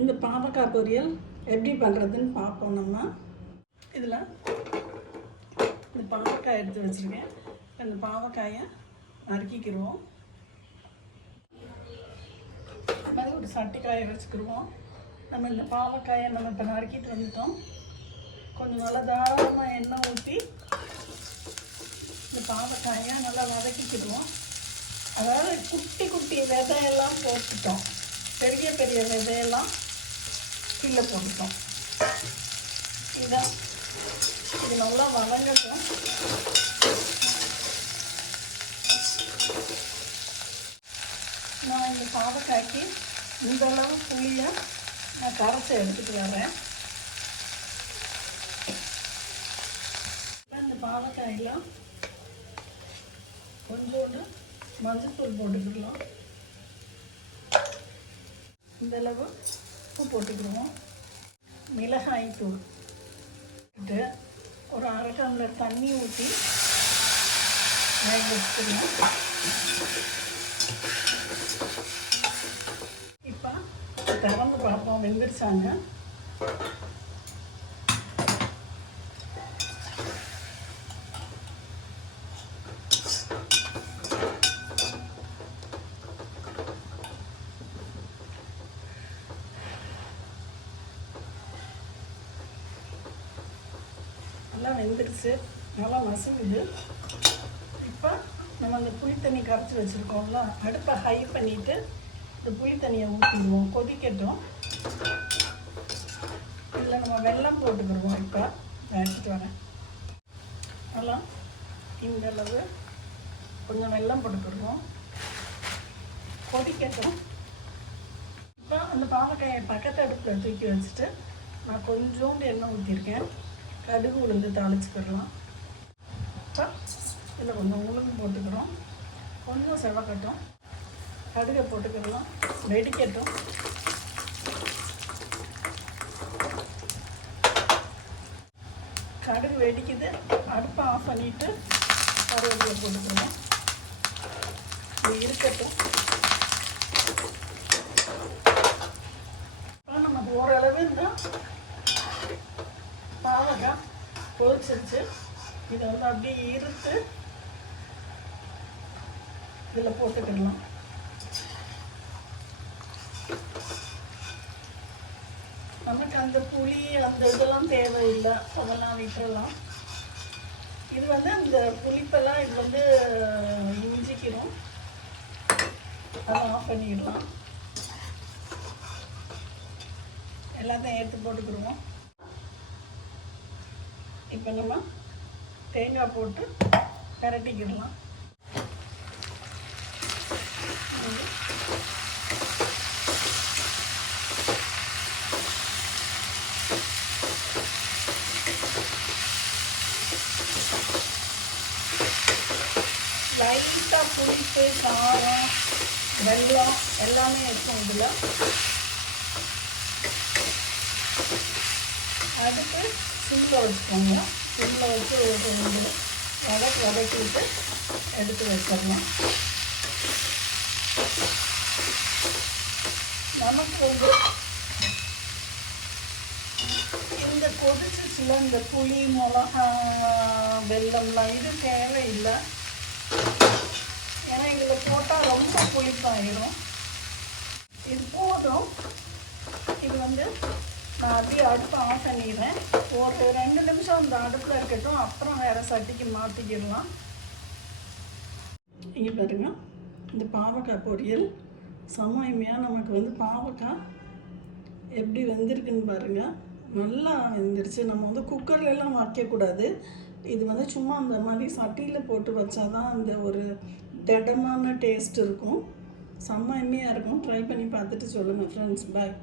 இந்த பாவக்காய் பொரியல் எப்படி பண்ணுறதுன்னு பார்ப்போம். நம்ம இதில் இந்த பாவக்காய் எடுத்து வச்சுருக்கேன். இந்த பாவக்காயை நறுக்கிக்கிடுவோம். அது ஒரு சட்டிக்காயை வச்சுக்கிடுவோம். நம்ம இந்த பாவக்காயை நம்ம இப்போ நறுக்கிட்டு வந்துட்டோம். கொஞ்சம் நல்லா தாராளமாக எண்ணெய் ஊற்றி இந்த பாவக்காயை நல்லா வதக்கிக்கிடுவோம். அதாவது குட்டி குட்டி விதையெல்லாம் போட்டுட்டோம், பெரிய பெரிய விதையெல்லாம் கீழே போட்டுட்டோம். இது நல்லா வதங்கட்டும். நான் இந்த பாவக்காய்க்கு இந்தளவு புளியை நான் கரைச்சி எடுத்துகிட்டு வரேன். இந்த பாவக்காயில் கொஞ்சோண்டு மஞ்சள்தூள் போட்டுக்கிடலாம். இந்தளவு உப்பு போட்டுக்கிடுவோம். மிளகாய் தூள் இது ஒரு அரை டம்ளர் தண்ணி ஊற்றி வேக வச்சுக்கணும். இப்போ திறந்து பார்ப்போம், வெந்துருச்சாங்க. நல்லா வெந்துருச்சு, நல்லா மசிக்குது. இப்போ நம்ம அந்த புளி தண்ணி கரைச்சி வச்சுருக்கோம்ல, அடுப்பை ஹை பண்ணிவிட்டு இந்த புளி தண்ணியை ஊற்றிடுவோம். கொதிக்கட்டும். இதில் நம்ம வெல்லம் போட்டுக்கிடுவோம். இப்போ நான் எடுத்துகிட்டு வரேன். நல்லா இந்தளவு கொஞ்சம் வெல்லம் போட்டுக்கிடுவோம். கொதிக்கட்டும். இப்போ அந்த பாவக்காயை பக்கத்து அடுப்பில் தூக்கி வச்சுட்டு நான் கொஞ்சோண்டு எண்ணெய் ஊற்றிருக்கேன். கடுகு உளுந்து தாளிச்சுக்கிடலாம். இப்போ இதில் கொஞ்சம் உளுந்து போட்டுக்கிறோம். கொஞ்சம் செவக்கட்டும். கடுகை போட்டுக்கிடலாம். வெடிக்கட்டும். கடுகு வெடிக்குது. அடுப்பை ஆஃப் பண்ணிவிட்டு கருவேப்பிலை போட்டுக்கிறோம். இது இருக்கட்டும். இப்போ நம்ம ஓரளவு இந்த பாவக்காய் பொரிச்சிருச்சு. இதை வந்து அப்படியே இருத்து இதில் போட்டுக்கிடலாம். நமக்கு அந்த புளி அந்த இதெல்லாம் தேவையில்லை, அதெல்லாம் விட்டுறலாம். இது வந்து அந்த புளிப்பெல்லாம் இது வந்து இஞ்சிக்கிறோம். அதை ஆஃப் பண்ணிடலாம். எல்லாத்தையும் எடுத்து போட்டுக்கிடுவோம். இப்போ நம்ம தேங்காய் போட்டு கரட்டிக்கிடலாம். லைட்டாக புளிப்பு, காரம், வெல்லம் எல்லாமே இருக்கும் இதில். அடுத்து சிம்மில் வச்சுக்கோங்க. சிம்மில் வச்சு ஒரு 2 வதக்கிட்டு எடுத்து வச்சிடலாம். நமக்கு வந்து இந்த கொதிச்சுல இந்த புளி, மிளகா, வெல்லம்லாம் இது தேவையில்லை. ஏன்னா இதில் போட்டால் ரொம்ப புளிப்பாயிடும். இது போதும். இது வந்து நான் அப்படியே அடுப்பை ஆஃப் பண்ணிடுறேன். ஒரு 2 நிமிஷம் இந்த அடுப்பில் இருக்கட்டும். அப்புறம் வேறு சட்டிக்கு மாற்றிக்கிடலாம். இங்கே பாருங்க, இந்த பாவக்காய் பொரியல் சமயமையாக நமக்கு வந்து பாவக்காய் எப்படி வெந்திருக்குன்னு பாருங்கள். நல்லா வெந்துருச்சு. நம்ம வந்து குக்கர்லாம் வைக்கக்கூடாது. இது வந்து சும்மா அந்த மாதிரி சட்டியில் போட்டு வச்சா தான் அந்த ஒரு திடமான டேஸ்ட் இருக்கும். செம்ம எம்மையாக இருக்கும். ட்ரை பண்ணி பார்த்துட்டு சொல்லுங்கள் ஃப்ரெண்ட்ஸ். பாய்.